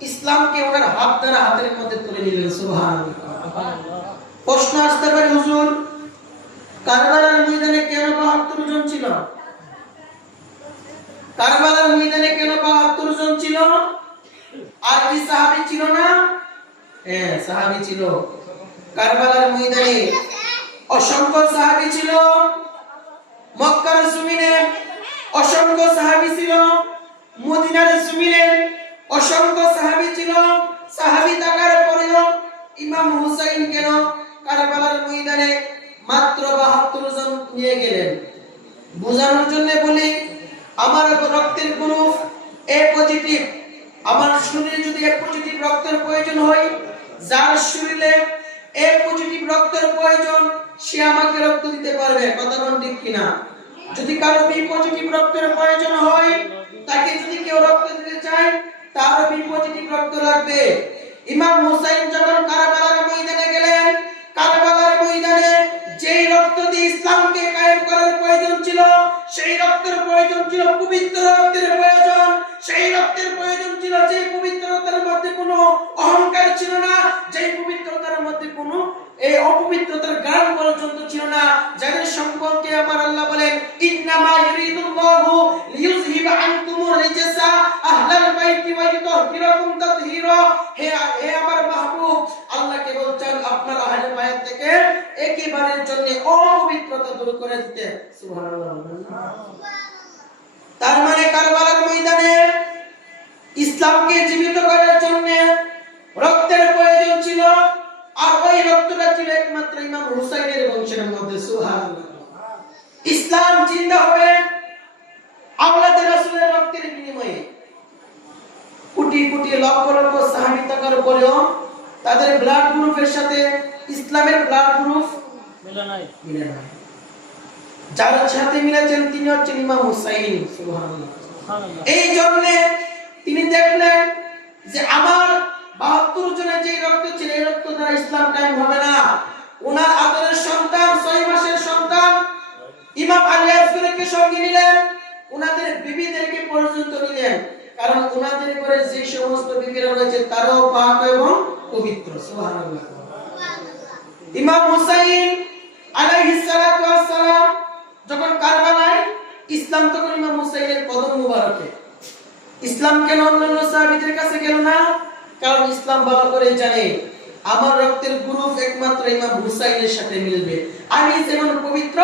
ইসলামকে ওনার হাত দ্বারা হাতের মধ্যে তুলে নিলেন। সুবহানাল্লাহ। প্রশ্ন আসতে পারে, হুজুর কারবালার ময়দানে কেন ৭২ জন ছিল? কারবালার ময়দানে কেন ৭২ জন ছিল? আর কি সাহাবী ছিল না? হ্যাঁ, সাহাবী ছিল। কারবালার ময়দানে অসংখ্য সাহাবী ছিল। মক্কার জমিনে অসংখ্য সাহাবী ছিল। মদিনার জমিনে অসংখ্য সাহাবী ছিল। সাহাবী থাকার পরেও ইমাম হুসাইন কেন কারবালার ময়দানে মাত্র ৭২ জন নিয়ে গেলেন? বোঝানোর জন্য বলি, আমার রক্তের গ্রুপ এ পজিটিভ। আমার শরীরে যদি এ পজিটিভ রক্তের প্রয়োজন হয়, যার শরীরে এ পজিটিভ রক্তের প্রয়োজন সে আমাকে রক্ত দিতে পারবে। কথা বল ঠিক কিনা? যদি কারো বি পজিটিভ রক্তের প্রয়োজন হয়, তাকে যদি কেউ রক্ত দিতে চায়, তারও বি পজিটিভ রক্ত লাগবে। ইমাম হুসাইন যখন কারবালার ময়দানে গেলেন, কারবালার ময়দানে যেই রক্ত দিয়ে ইসলামকে কায়েম করার প্রয়োজন ছিল, সেই রক্তের প্রয়োজন ছিল পবিত্র রক্তের প্রয়োজন। সেই রক্তের প্রয়োজন ছিল যে পবিত্রতার মধ্যে কোনো অহংকার ছিল না, যেই পবিত্রতার মধ্যে কোনো এই অপবিত্রতার গান পর্যন্ত ছিল না, যাদের সম্পর্কে আমার আল্লাহ বলেন, ইন্নামা ইউরিদুল্লাহু লিইউযহিবা আনকুমুর রিজসা আহলাল বাইতি ওয়া ইউতাহহিরাকুম তাতহীরা। হে আমার মাহবুব, আল্লাহ কে বলছেন আপনার আহলে বাইত থেকে একেবারের জন্য অপবিত্রতা দূর করে দিতে। সুবহানাল্লাহ। তার মানে কারবালার ময়দানে ইসলামকে জীবিত করার জন্য রক্তের প্রয়োজন ছিল, আর ওই রক্তটা ছিল একমাত্র ইমাম হুসাইনের বংশের মধ্যে। সুবহানাল্লাহ। ইসলাম জিন্দা হবে আওলাদে রাসূলের রক্তের বিনিময়ে। কোটি কোটি লক্ষ লক্ষ সাহাবী থাকার পরেও তাদের ব্লাড গ্রুপের সাথে ইসলামের ব্লাড গ্রুপ মিলে নাই। যার সাথে মিলেছেন তিনি হচ্ছেন ইমাম হুসাইন। সুবহানাল্লাহ। এই জন্য তিনি দেখলেন যে আমার ৭২ জনের যে রক্ত ছিল, এই রক্ত দ্বারা ইসলাম কায়েম হবে না। ওনার আদরের সন্তান, ৬ মাসের সন্তান ইমাম আলী আসগরকে সঙ্গে নিলেন, ওনাদের বিবিদেরকে পর্যন্ত নিলেন, কারণ ওনাদের ঘরে যে সমস্ত বিবিরা রয়েছে তারাও পাক এবং পবিত্র। সুবহানাল্লাহ। ইমাম হুসাইন আলাইহিস সালাতু ওয়াস সালাম যখন কারবালায়, ইসলাম তখন ইমাম হুসাইনের কদম মুবারকে। ইসলাম কেন অন্যান্য সাহাবীদের কাছে গেল না? কারণ ইসলাম ভালো করে জানে আমার রক্তের গ্রুপ একমাত্র ইমাম হুসাইনের সাথে মিলবে। আমি যেমন পবিত্র,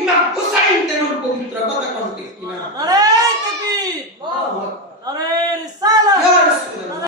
ইমাম হুসাইন তেমন পবিত্র। কথা কোন ঠিক কিনা? নারে তাকবীর, আল্লাহু আকবার, নারে রিসালাত, ইয়া রাসূলুল্লাহ।